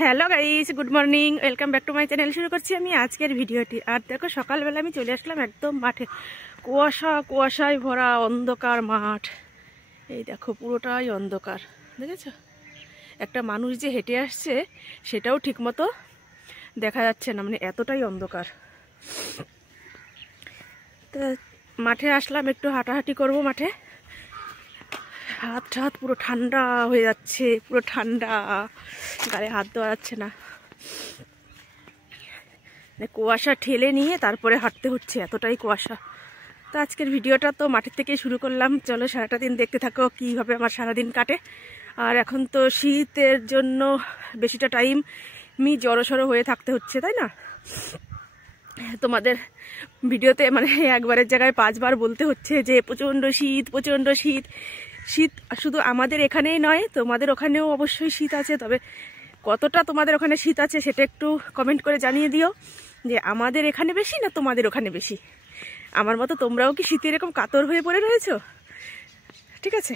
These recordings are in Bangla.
Hello guys, good morning, welcome back to my channel. শুরু করছি আমি আজকের ভিডিওটি। আর দেখো, সকালবেলা আমি চলে আসলাম একদম মাঠে। কুয়াশায় ভরা অন্ধকার মাঠ। এই দেখো, পুরোটাই অন্ধকার, দেখেছো? একটা মানুষ যে হেঁটে আসছে সেটাও ঠিকমতো দেখা যাচ্ছে না, মানে এতটাই অন্ধকার। তো মাঠে আসলাম, একটু হাঁটাহাঁটি করব মাঠে। হাত হাত পুরো ঠান্ডা হয়ে যাচ্ছে, পুরো ঠান্ডা, গায়ে হাত দেওয়া যাচ্ছে না। কুয়াশা ঠেলে নিয়ে তারপরে হাঁটতে হচ্ছে, এতটাই কুয়াশা। তো আজকের ভিডিওটা তো মাঠের থেকে শুরু করলাম। চলো সারাটা দিন দেখতে থাকো কীভাবে আমার সারাদিন কাটে। আর এখন তো শীতের জন্য বেশিটা টাইম জড়সড় হয়ে থাকতে হচ্ছে, তাই না? তোমাদের ভিডিওতে মানে একবারের জায়গায় 5 বার বলতে হচ্ছে যে প্রচণ্ড শীত, প্রচণ্ড শীত। শীত শুধু আমাদের এখানেই নয়, তোমাদের ওখানেও অবশ্যই শীত আছে। তবে কতটা তোমাদের ওখানে শীত আছে সেটা একটু কমেন্ট করে জানিয়ে দিও, যে আমাদের এখানে বেশি না তোমাদের ওখানে বেশি। আমার মতো তোমরাও কি শীতে এরকম কাতর হয়ে পড়ে রয়েছো? ঠিক আছে,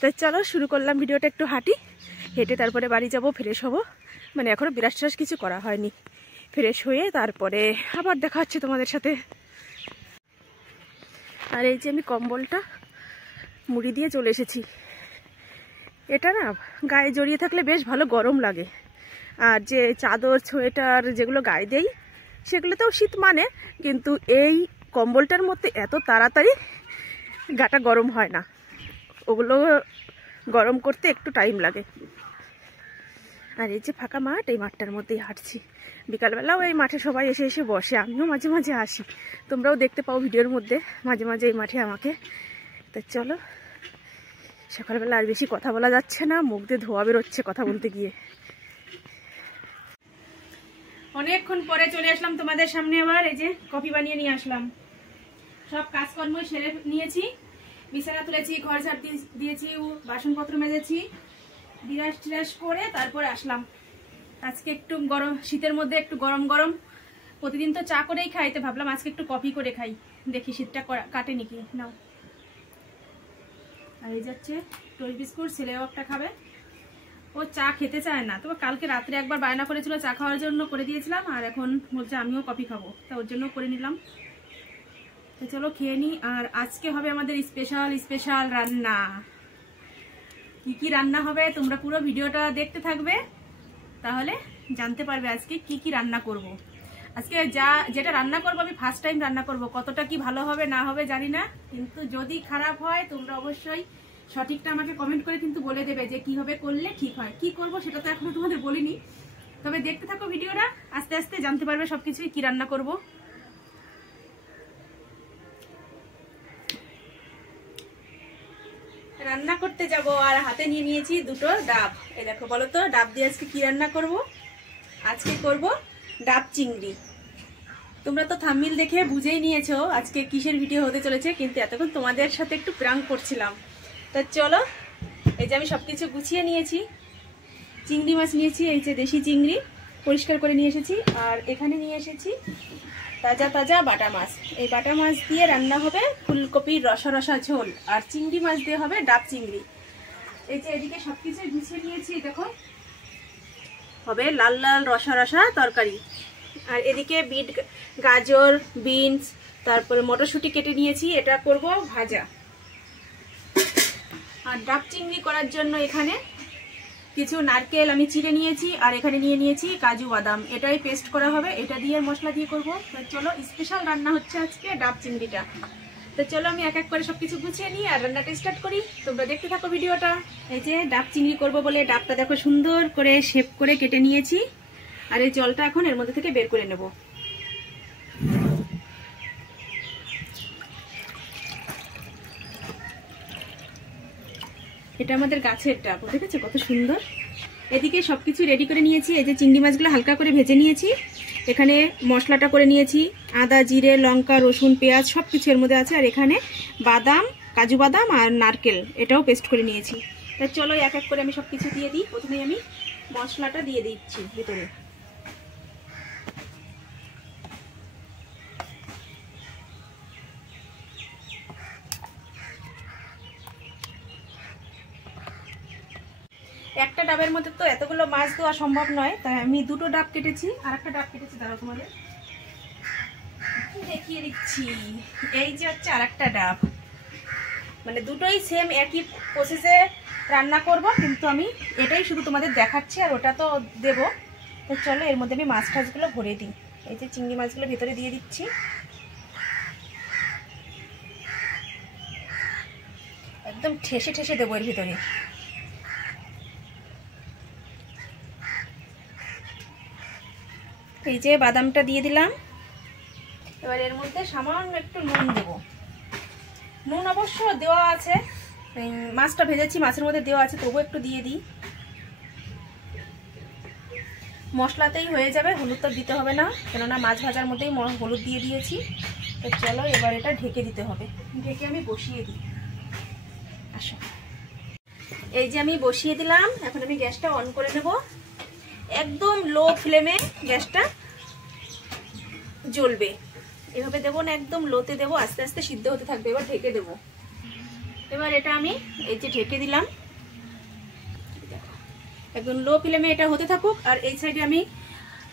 তাই চলো শুরু করলাম ভিডিওটা। একটু হাঁটি, হেঁটে তারপরে বাড়ি যাব, ফ্রেশ হব। মানে এখনও ব্রাশ ট্রাশ কিছু করা হয়নি। ফ্রেশ হয়ে তারপরে আবার দেখা হচ্ছে তোমাদের সাথে। আর এই যে আমি কম্বলটা মুড়ি দিয়ে চলে এসেছি। এটা না গায়ে জড়িয়ে থাকলে বেশ ভালো গরম লাগে। আর যে চাদর সোয়েটার যেগুলো গায়ে দেই সেগুলোতেও শীত মানে, কিন্তু এই কম্বলটার মধ্যে এত তাড়াতাড়ি গাটা গরম হয় না। ওগুলো গরম করতে একটু টাইম লাগে। আর এই যে ফাঁকা মাঠ, এই মাঠটার মধ্যেই হাঁটছি। বিকালবেলাও এই মাঠে সবাই এসে এসে বসে, আমিও মাঝে মাঝে আসি। তোমরাও দেখতে পাও ভিডিওর মধ্যে মাঝে মাঝে এই মাঠে আমাকে। তা চলো, সকালবেলা আর বেশি কথা বলা যাচ্ছে না, মুখ দিয়ে ধোয়া বেরোচ্ছে কথা বলতে গিয়ে। অনেকক্ষণ পরে চলে আসলাম তোমাদের সামনে আবার। এই যে কফি বানিয়ে নিয়ে আসলাম। সব কাজকর্ম সেরে নিয়েছি, বিছানা তুলেছি, ঘর ঝাড় দিয়েছি, বাসনপত্র মেজেছি, বিরাস টিরাস করে তারপরে আসলাম। আজকে একটু গরম, শীতের মধ্যে একটু গরম গরম, প্রতিদিন তো চা করেই খাই, তো ভাবলাম আজকে একটু কফি করে খাই, দেখি শীতটা কাটে নাকি। নাও, আর এই যাচ্ছে টোস্ট বিস্কুট, ছেলেও একটা খাবে। ও চা খেতে চায় না, তবে কালকে রাত্রে একবার বায়না করেছিল চা খাওয়ার জন্য, করে দিয়েছিলাম। আর এখন বলছে আমিও কফি খাবো, তা ওর জন্য করে নিলাম। তো চলো খেয়ে নিই। আর আজকে হবে আমাদের স্পেশাল রান্না। কি কি রান্না হবে তোমরা পুরো ভিডিওটা দেখতে থাকবে, তাহলে জানতে পারবে আজকে কি কি রান্না করব। আজকে যেটা রান্না করব আমি ফার্স্ট টাইম রান্না করব। কতটা কি ভালো হবে না হবে জানি না, কিন্তু যদি খারাপ হয় তোমরা অবশ্যই সঠিকটা আমাকে কমেন্ট করে কিন্তু বলে দেবে যে কিভাবে করলে ঠিক হয়। কি করব সেটা তো এখনো তোমাদের বলিনি, তবে দেখতে থাকো ভিডিওটা, আস্তে আস্তে জানতে পারবে সবকিছুই কি রান্না করব। রান্না করতে যাব আর হাতে নিয়ে নিয়েছি দুটো ডাব। এই দেখো, বলো তো ডাব দিয়ে আজকে কি রান্না করব? আজকে করব ডাব চিংড়ি। তোমরা তো থাম্বনেল দেখে বুঝেই নিয়েছো আজকে কিসের ভিডিও হতে চলেছে, কিন্তু এতক্ষণ তোমাদের সাথে একটু প্র্যাঙ্ক করছিলাম। তা চলো, এই যে আমি সবকিছু গুছিয়ে নিয়েছি। চিংড়ি মাছ নিয়েছি, এই যে দেশি চিংড়ি, পরিষ্কার করে নিয়ে এসেছি। আর এখানে নিয়ে এসেছি তাজা তাজা বাটা মাছ। এই বাটা মাছ দিয়ে রান্না হবে ফুলকপির রসা রসা ঝোল, আর চিংড়ি মাছ দিয়ে হবে ডাব চিংড়ি। এই যে এদিকে সবকিছু গুছিয়ে নিয়েছি, দেখো হবে লাল লাল রসা রসা তরকারি। আর এদিকে বিট, গাজর, বিনস, তারপরে মটরশুঁটি কেটে নিয়েছি, এটা করব ভাজা। আর ডাব চিংড়ি করার জন্য এখানে কিছু নারকেল আমি চিড়ে নিয়েছি, আর এখানে নিয়ে নিয়েছি কাজু বাদাম, এটাই পেস্ট করা হবে, এটা দিয়ে মশলা দিয়ে করবো। তো চলো, স্পেশাল রান্না হচ্ছে আজকে ডাব চিংড়িটা। তো চলো আমি এক এক করে সবকিছু গুছিয়ে নিই আর রান্নাটা স্টার্ট করি, তোমরা দেখতে থাকো ভিডিওটা। এই যে ডাব চিংড়ি করব বলে ডাবটা দেখো সুন্দর করে শেপ করে কেটে নিয়েছি, আর এই জলটা এখন এর মধ্যে থেকে বের করে নেব। এটা আমাদের গাছের ডাব, দেখেছো কত সুন্দর। এদিকে সবকিছু রেডি করে নিয়েছি। এই যে চিংড়ি মাছগুলো হালকা করে ভেজে নিয়েছি, এখানে মশলাটা করে নিয়েছি, আদা, জিরে, লঙ্কা, রসুন, পেঁয়াজ সবকিছু এর মধ্যে আছে। আর এখানে বাদাম, কাজু বাদাম আর নারকেল, এটাও পেস্ট করে নিয়েছি। তা চলো এক এক করে আমি সবকিছু দিয়ে দিই। প্রথমে আমি মশলাটা দিয়ে দিচ্ছি ভিতরে। একটা ডাবের মধ্যে তো এতগুলো মাছ দেওয়া সম্ভব নয়, তাই আমি দুটো ডাব কেটেছি, আর একটা ডাব কেটেছি, দাঁড়াও তোমাদের দেখিয়ে দিচ্ছি। এই যে হচ্ছে আর একটা ডাব, মানে দুটোই সেম একই প্রসেসে রান্না করব, কিন্তু আমি এটাই শুধু তোমাদের দেখাচ্ছি, আর ওটা তো দেবো। তো চলো এর মধ্যে আমি মাছ টাছগুলো ভরে দিই। এই যে চিংড়ি মাছগুলো ভিতরে দিয়ে দিচ্ছি, একদম ঠেসে ঠেসে দেবো এর ভিতরে। এই যে বাদামটা দিয়ে দিলাম, এবার এর মধ্যে সামান্য একটু নুন দেবো। নুন অবশ্য দেওয়া আছে, মাছটা ভেজেছি মাছের মধ্যে দেওয়া আছে, তবু একটু দিয়ে দিই, মশলাতেই হয়ে যাবে, হলুদ তো দিতে হবে না, কেননা মাছ ভাজার মধ্যেই হলুদ দিয়ে দিয়েছি। তো চলো এবার এটা ঢেকে দিতে হবে, ঢেকে আমি বসিয়ে দিই। আসো, এই যে আমি বসিয়ে দিলাম, এখন আমি গ্যাসটা অন করে নেব। একদম লো ফ্লেমে গ্যাসটা জ্বলবে, এভাবে দেবো না, একদম লোতে দেবো, আস্তে আস্তে সিদ্ধ হতে থাকবে। এবার ঢেকে দেবো। এবার এটা আমি এই যে ঢেকে দিলাম, একদম লো ফ্লেমে এটা হতে থাকুক, আর এই সাইডে আমি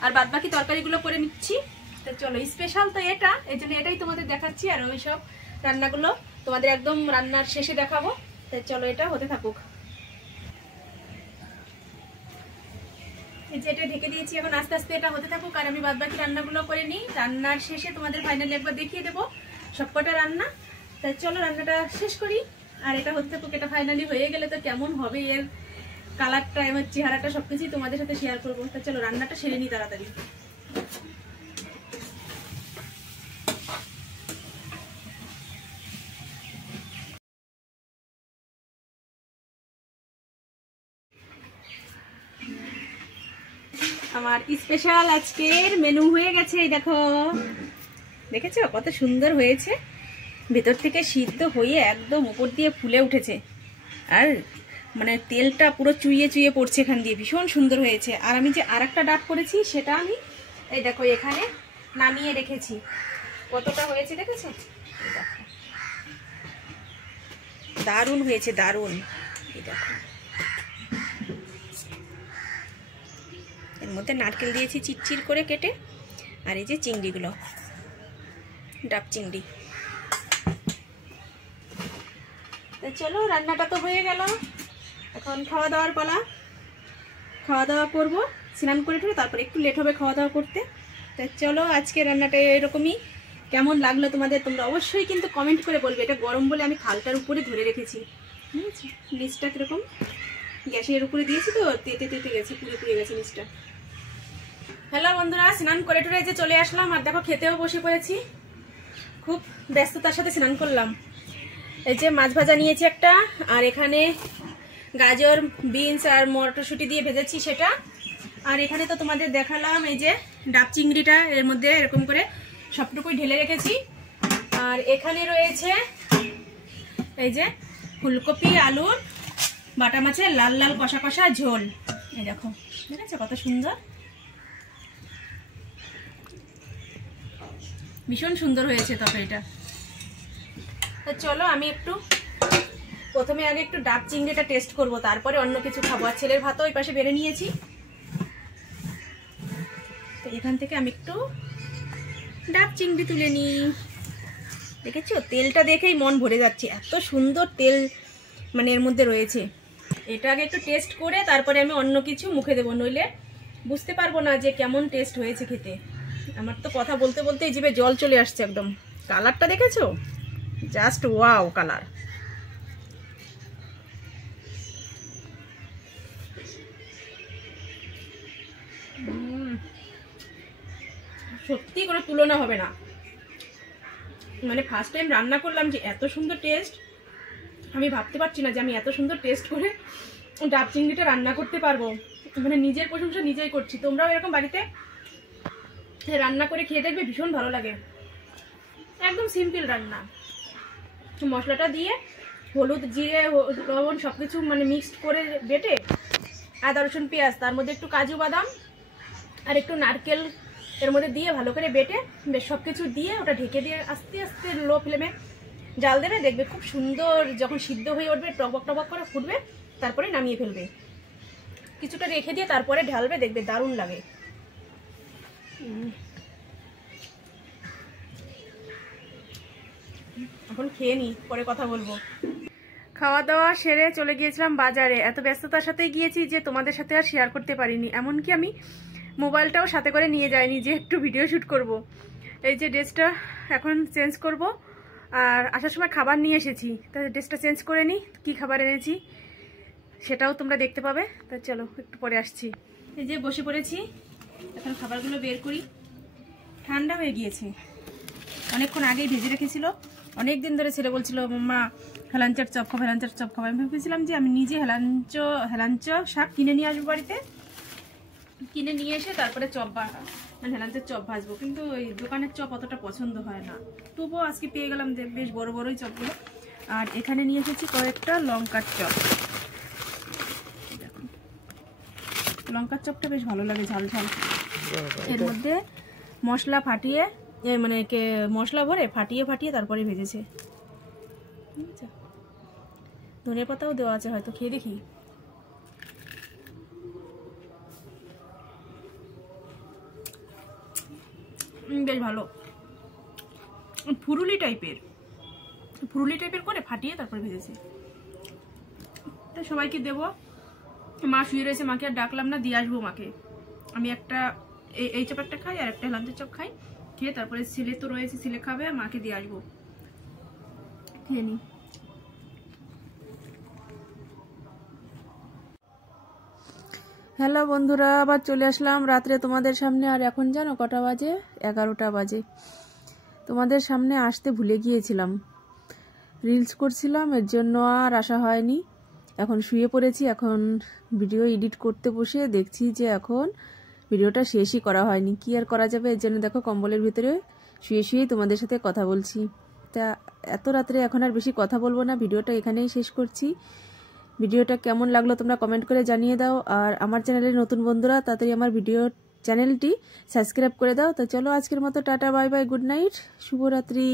আর বাদ বাকি তরকারিগুলো করে নিচ্ছি। তো চলো, স্পেশাল তো এটা, এই জন্য এটাই তোমাদের দেখাচ্ছি, আর ওই সব রান্নাগুলো তোমাদের একদম রান্নার শেষে দেখাবো। তো চলো এটা হতে থাকুক। এই যে এটা ঢেকে দিয়েছি, এখন আস্তে আস্তে এটা হতে থাকুক, আর আমি বাদ বাকি রান্নাগুলো করে নিই। রান্নার শেষে তোমাদের ফাইনালি একবার দেখিয়ে দেবো সবকটা রান্না। তাই চলো রান্নাটা শেষ করি, আর এটা হতে থাকুক। এটা ফাইনালি হয়ে গেলে তো কেমন হবে এর কালারটা, আমার চেহারাটা, সবকিছুই তোমাদের সাথে শেয়ার করবো। তা চলো রান্নাটা সেরে নিই তাড়াতাড়ি। আমার স্পেশাল আজকের মেনু হয়ে গেছে, এই দেখো, দেখেছো কত সুন্দর হয়েছে, ভেতর থেকে সিদ্ধ হয়ে একদম উপর দিয়ে ফুলে উঠেছে, আর মানে তেলটা পুরো চুইয়ে চুইয়ে পড়ছে এখান দিয়ে, ভীষণ সুন্দর হয়েছে। আর আমি যে আর একটা ডাব করেছি সেটা আমি এই দেখো এখানে নামিয়ে রেখেছি, কতটা হয়েছে দেখেছো, দারুণ হয়েছে, দারুণ। এই দেখো এর মধ্যে নারকেল দিয়েছি চিটচির করে কেটে, আর এই যে চিংড়িগুলো, ডাব চিংড়ি। তো চলো রান্নাটা তো হয়ে গেল, এখন খাওয়া দাওয়ার পালা। খাওয়া দাওয়া করবো, স্নান করে ঠুরে তারপর একটু লেট হবে খাওয়া দাওয়া করতে। তো চলো আজকে রান্নাটা এরকমই, কেমন লাগলো তোমাদের তোমরা অবশ্যই কিন্তু কমেন্ট করে বলবে। এটা গরম বলে আমি থালটার উপরে ধরে রেখেছি, বুঝেছি নিচটা কীরকম, গ্যাসের উপরে দিয়েছি তো তেতে তেতে গেছে, পুড়ে পুড়ে গেছে নিচটা। হ্যালো বন্ধুরা, স্নান করে টুরে যে চলে আসলাম, আর দেখো খেতেও বসে পড়েছি, খুব ব্যস্ততার সাথে স্নান করলাম। এই যে মাছ ভাজা নিয়েছি একটা, আর এখানে গাজর, বিনস আর মটরশুঁটি দিয়ে ভেজেছি সেটা, আর এখানে তো তোমাদের দেখালাম এই যে ডাব চিংড়িটা এর মধ্যে এরকম করে সবটুকুই ঢেলে রেখেছি। আর এখানে রয়েছে এই যে ফুলকপি আলুর বাটা মাছের লাল লাল কষা কষা ঝোল, এই দেখো ঠিক আছে কত সুন্দর, ভীষণ সুন্দর হয়েছে তরকারিটা। তো চলো আমি একটু প্রথমে আগে একটু ডাব চিংড়িটা টেস্ট করব, তারপরে অন্য কিছু খাবো। আর ছেলের ভাতও ওই পাশে বেড়ে নিয়েছি, তো এখান থেকে আমি একটু ডাব চিংড়ি তুলে নিই। দেখেছো তেলটা দেখেই মন ভরে যাচ্ছে, এত সুন্দর তেল মানে এর মধ্যে রয়েছে। এটা আগে একটু টেস্ট করে তারপরে আমি অন্য কিছু মুখে দেবো, নইলে বুঝতে পারবো না যে কেমন টেস্ট হয়েছে খেতে। আমার তো কথা বলতে বলতেই জিভে জল চলে আসছে একদম। কালারটা দেখেছো, জাস্ট ওয়াও কালার। সত্যি কোনো তুলনা হবে না, মানে ফার্স্ট টাইম রান্না করলাম যে এত সুন্দর টেস্ট, আমি ভাবতে পারছি না যে আমি এত সুন্দর টেস্ট করে ডাব চিংড়িটা রান্না করতে পারবো। মানে নিজের প্রশংসা নিজেই করছি, তোমরাও এরকম বাড়িতে রান্না করে খেয়ে দেখবে, ভীষণ ভালো লাগে। একদম সিম্পল রান্না, মশলাটা দিয়ে হলুদ জিরে লবণ সব কিছু মানে মিক্সড করে বেটে, আদা রসুন পেঁয়াজ, তার মধ্যে একটু কাজু বাদাম আর একটু নারকেল এর মধ্যে দিয়ে ভালো করে বেটে বেশ সব কিছু দিয়ে ওটা ঢেকে দিয়ে আস্তে আস্তে লো ফ্লেমে জাল দেবে, দেখবে খুব সুন্দর যখন সিদ্ধ হয়ে উঠবে, টবক টবক করে ফুটবে, তারপরে নামিয়ে ফেলবে। কিছুটা রেখে দিয়ে তারপরে ঢালবে, দেখবে দারুণ লাগে। এখন খেয়ে নি, পরে কথা বলবো। খাওয়া দাওয়া সেরে চলে গিয়েছিলাম বাজারে। এত ব্যস্ততার সাথে গিয়েছি যে তোমাদের সাথে আর শেয়ার করতে পারিনি। এমনকি আমি মোবাইলটাও সাথে করে নিয়ে যাইনি যে একটু ভিডিও শ্যুট করব। এই যে ড্রেসটা এখন চেঞ্জ করব, আর আসার সময় খাবার নিয়ে এসেছি, তাই ড্রেসটা চেঞ্জ করে নিই। কী খাবার এনেছি সেটাও তোমরা দেখতে পাবে। তা চলো একটু পরে আসছি। এই যে বসে পড়েছি, এখন খাবারগুলো বের করি। ঠান্ডা হয়ে গিয়েছে, অনেকক্ষণ আগেই ভেজে রেখেছিল। অনেক দিন ধরে ছেলে বলছিল মাম্মা হেলাঞ্চার চপ খাবো, হেলাঞ্চার চপ খাবো। আমি ভেবেছিলাম যে আমি নিজে হেলাঞ্চ শাক কিনে নিয়ে আসবো, বাড়িতে কিনে নিয়ে এসে তারপরে চপ মানে হেলাঞ্চের চপ ভাজবো। কিন্তু ওই দোকানের চপ অতটা পছন্দ হয় না, তবুও আজকে পেয়ে গেলাম যে বেশ বড় বড়ই চপগুলো। আর এখানে নিয়ে এসেছি কয়েকটা লঙ্কার চপ। দেখো লঙ্কার চপটা বেশ ভালো লাগে, ঝাল ঝাল। এর মধ্যে মশলা ফাটিয়ে মানে মশলা ভরে ফাটিয়ে ফাটিয়ে তারপরে ভেজেছে। ধনে পাতাও দেওয়া আছে, হয়তো খেয়ে দেখি। বেশ ভালো, ফুরুলি টাইপের করে ফাটিয়ে তারপরে ভেজেছে। তা সবাইকে দেবো। মা শুয়ে রয়েছে, মাকে আর ডাকলাম না, দিয়ে আসবো মাকে। আমি একটা এই চপ একটা খাই আর একটা হেলাঞ্চের চপ খাই, খেয়ে তারপরে ছেলে তো রয়েছে, ছেলে খাবে, মাকে দিয়ে আসবো। খেয়ে নি। হ্যালো বন্ধুরা, আবার চলে আসলাম রাত্রে তোমাদের সামনে। আর এখন জানো কটা বাজে? 11টা বাজে। তোমাদের সামনে আসতে ভুলে গিয়েছিলাম, রিলস করছিলাম, এর জন্য আর আসা হয়নি। এখন শুয়ে পড়েছি। এখন ভিডিও এডিট করতে বসে দেখছি যে এখন ভিডিওটা শেষই করা হয়নি। কি আর করা যাবে, এর জন্য দেখো কম্বলের ভিতরে শুয়ে শুয়েই তোমাদের সাথে কথা বলছি। তা এত রাত্রে এখন আর বেশি কথা বলবো না, ভিডিওটা এখানেই শেষ করছি। ভিডিওটা কেমন লাগলো তোমরা কমেন্ট করে জানিয়ে দাও। আর আমার চ্যানেলের নতুন বন্ধুরা তাড়াতাড়ি আমার চ্যানেলটি সাবস্ক্রাইব করে দাও। তো চলো আজকের মতো tata, bye bye, good night, শুভরাত্রি।